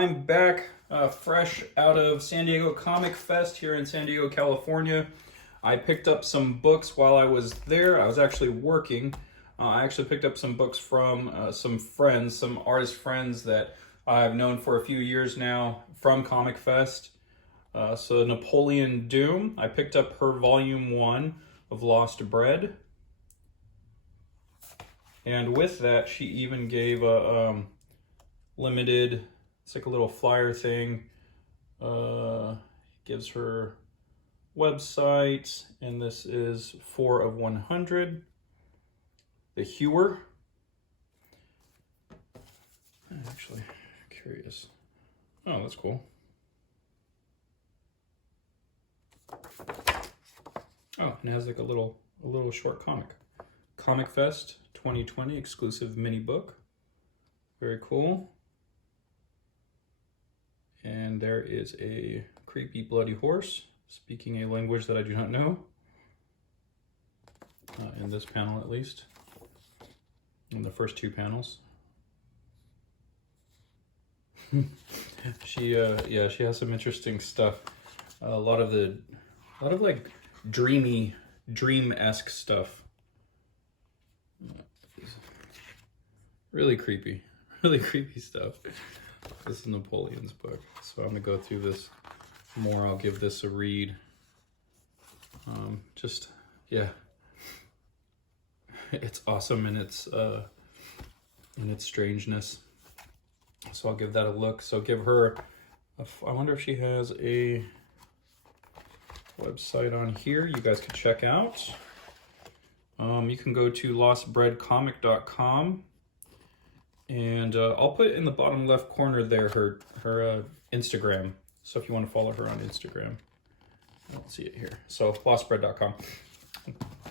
I'm back fresh out of San Diego Comic Fest here in San Diego, California. I picked up some books while I was there. I was actually working. I actually picked up some books from some friends, some artist friends that I've known for a few years now from Comic Fest. So Napoleon Doom, I picked up her volume 1 of Lost Bread. And with that, she even gave a limited, it's like a little flyer thing. Gives her website, and this is 4 of 100. The HUGE. I'm actually curious. Oh, that's cool. Oh, and it has like a little short comic. Comic Fest 2020 exclusive mini book. Very cool. And there is a creepy bloody horse speaking a language that I do not know. In this panel at least. In the first 2 panels. She has some interesting stuff. A lot of like dream-esque stuff. Really creepy stuff. This is Napoleon's book, so I'm gonna go through this more. I'll give this a read. It's awesome in its strangeness. So I'll give that a look. So give her. I wonder if she has a website on here you guys could check out. You can go to lostbreadcomic.com, and I'll put in the bottom left corner there her Instagram. So if you want to follow her on Instagram, I don't see it here. So lostbread.com.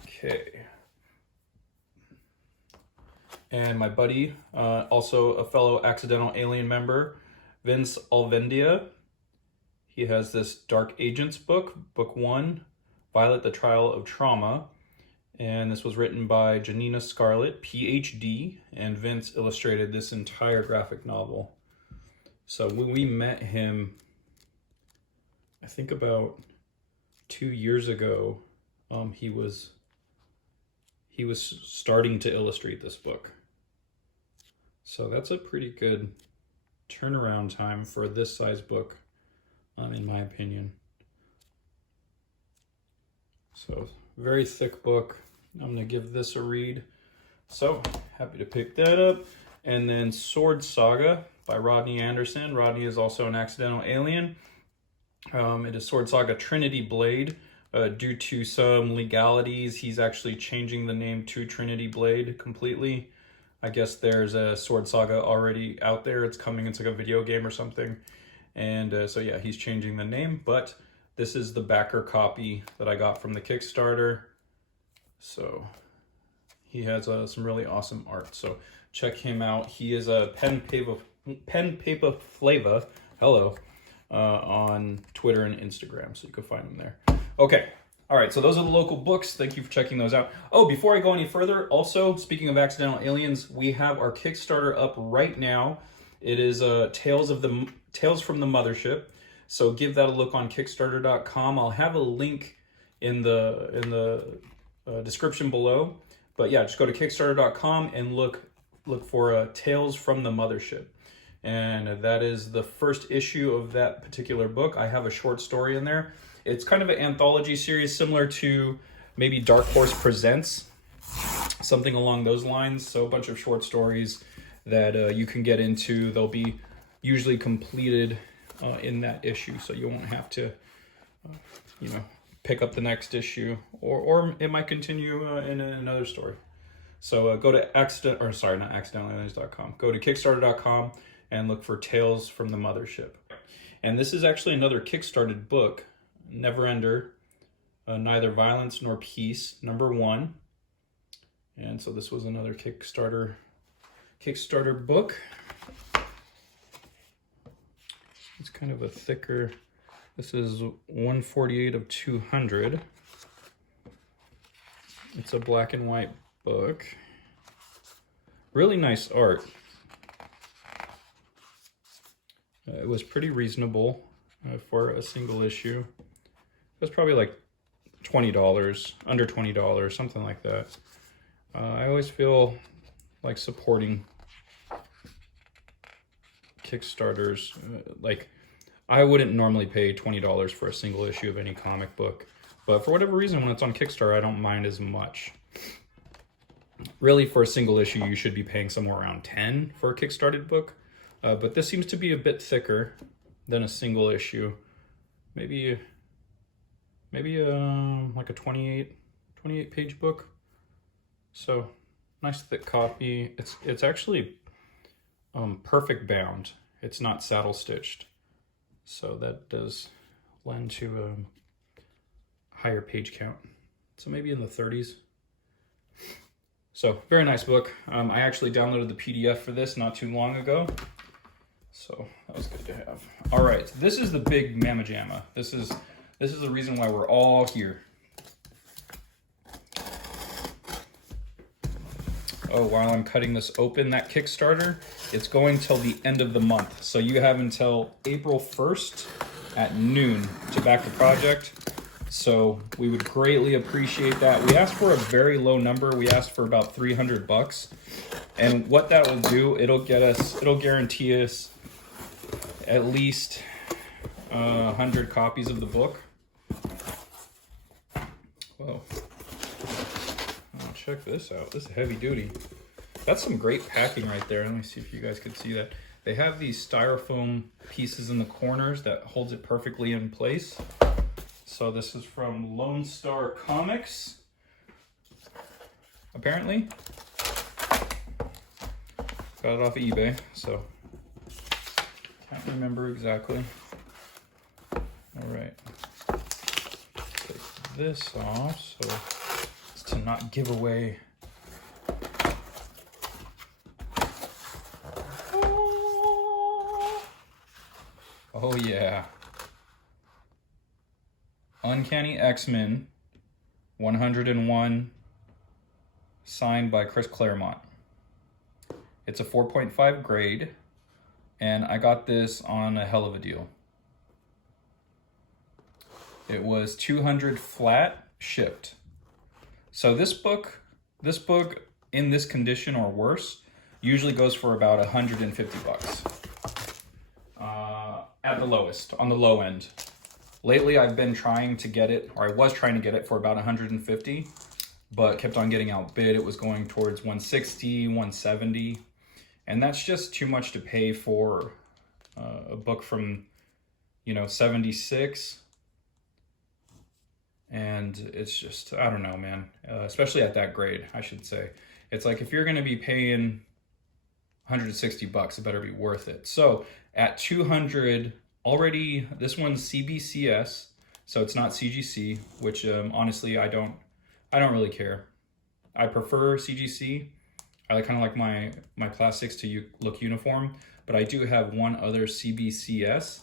Okay. And my buddy, also a fellow Accidental Alien member, Vince Alvendia. He has this Dark Agents book, book 1, Violet, the Trial of Trauma. And this was written by Janina Scarlett, PhD, and Vince illustrated this entire graphic novel. So when we met him, I think about 2 years ago, he was starting to illustrate this book. So that's a pretty good turnaround time for this size book, in my opinion. So very thick book. I'm gonna give this a read. So happy to pick that up. And then Sword Saga by Rodney Anderson. Rodney is also an Accidental Alien. It is Sword Saga Trinity Blade. Due to some legalities, he's actually changing the name to Trinity Blade completely. I guess there's a Sword Saga already out there. It's coming. It's like a video game or something. And so yeah, he's changing the name. But this is the backer copy that I got from the Kickstarter. So he has some really awesome art. So check him out. He is a Pen Paper Flava. Hello. On Twitter and Instagram, so you can find them there. Okay, all right, so those are the local books. Thank you for checking those out. Oh, before I go any further, also, speaking of Accidental Aliens, we have our Kickstarter up right now. It is Tales from the Mothership, so give that a look on Kickstarter.com. I'll have a link in the description below, but yeah, just go to Kickstarter.com and look for Tales from the Mothership. And that is the first issue of that particular book. I have a short story in there. It's kind of an anthology series similar to maybe Dark Horse Presents, something along those lines. So a bunch of short stories that you can get into. They'll be usually completed in that issue, so you won't have to, pick up the next issue, or it might continue in another story. So go to accidentalaliens.com. Go to Kickstarter.com. and look for Tales from the Mothership. And this is actually another Kickstarted book, Neverender, Neither Violence Nor Peace, #1. And so this was another Kickstarter book. It's kind of a thicker, this is 148 of 200. It's a black and white book. Really nice art. It was pretty reasonable for a single issue. It was probably like $20, under $20, something like that. I always feel like supporting Kickstarters. Like, I wouldn't normally pay $20 for a single issue of any comic book, but for whatever reason, when it's on Kickstarter, I don't mind as much. Really, for a single issue, you should be paying somewhere around $10 for a Kickstarted book, but this seems to be a bit thicker than a single issue. Maybe like a 28 page book. So nice thick copy. It's actually perfect bound. It's not saddle stitched, so that does lend to a higher page count. So maybe in the 30s. So very nice book. I actually downloaded the PDF for this not too long ago, so that was good to have. All right, this is the big mamma jamma. This is the reason why we're all here. Oh, while I'm cutting this open, that Kickstarter, it's going till the end of the month. So you have until April 1st at noon to back the project. So we would greatly appreciate that. We asked for a very low number. We asked for about $300. And what that will do, it'll guarantee us at least 100 copies of the book. Whoa. Oh, check this out. This is heavy duty. That's some great packing right there. Let me see if you guys can see that. They have these styrofoam pieces in the corners that holds it perfectly in place. So this is from Lone Star Comics, apparently. Got it off of eBay, so can't remember exactly. All right, take this off so as to not give away. Oh yeah. Uncanny X-Men 101, signed by Chris Claremont. It's a 4.5 grade, and I got this on a hell of a deal. It was $200 flat shipped. So this book in this condition or worse usually goes for about $150 at the lowest, on the low end. Lately, I've been trying to get it, or I was trying to get it for about 150, but kept on getting outbid. It was going towards 160, 170, and that's just too much to pay for a book from, 76. And it's just, I don't know, man. Especially at that grade, I should say. It's like, if you're going to be paying $160, it better be worth it. So at 200. Already, this one's CBCS, so it's not CGC, which honestly I don't really care. I prefer CGC. I kind of like my plastics to look uniform, but I do have one other CBCS.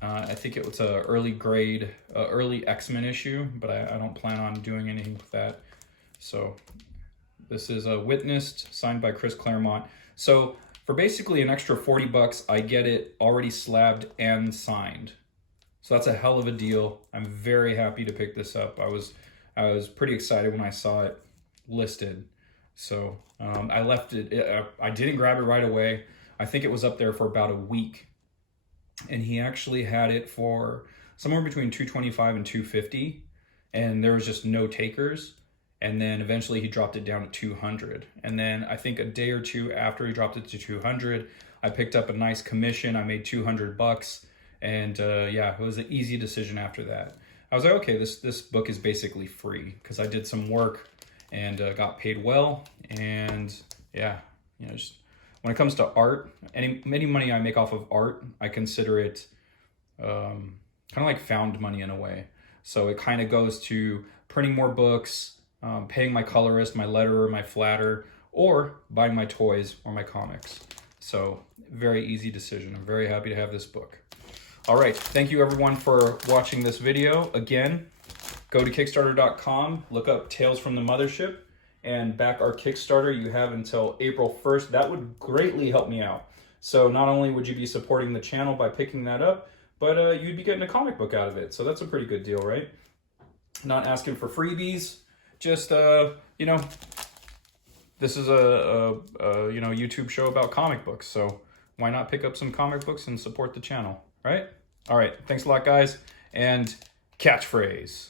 I think it was a early grade, early X-Men issue, but I don't plan on doing anything with that. So this is a Witnessed, signed by Chris Claremont. So for basically an extra $40, I get it already slabbed and signed. So that's a hell of a deal. I'm very happy to pick this up. I was pretty excited when I saw it listed. So I left it. I didn't grab it right away. I think it was up there for about a week, and he actually had it for somewhere between $225 and $250, and there was just no takers. And then eventually he dropped it down to $200. And then I think a day or two after he dropped it to $200, I picked up a nice commission. I made $200, and yeah, it was an easy decision after that. I was like, okay, this book is basically free because I did some work and got paid well. And yeah, just when it comes to art, any money I make off of art, I consider it kind of like found money in a way. So it kind of goes to printing more books, paying my colorist, my letterer, my flatter, or buying my toys or my comics. So very easy decision. I'm very happy to have this book. All right, thank you everyone for watching this video. Again, go to Kickstarter.com, look up Tales from the Mothership, and back our Kickstarter. You have until April 1st. That would greatly help me out. So not only would you be supporting the channel by picking that up, but you'd be getting a comic book out of it. So that's a pretty good deal, right? Not asking for freebies, just, you know, this is a you know, YouTube show about comic books. So why not pick up some comic books and support the channel, right? All right, thanks a lot, guys. And catchphrase.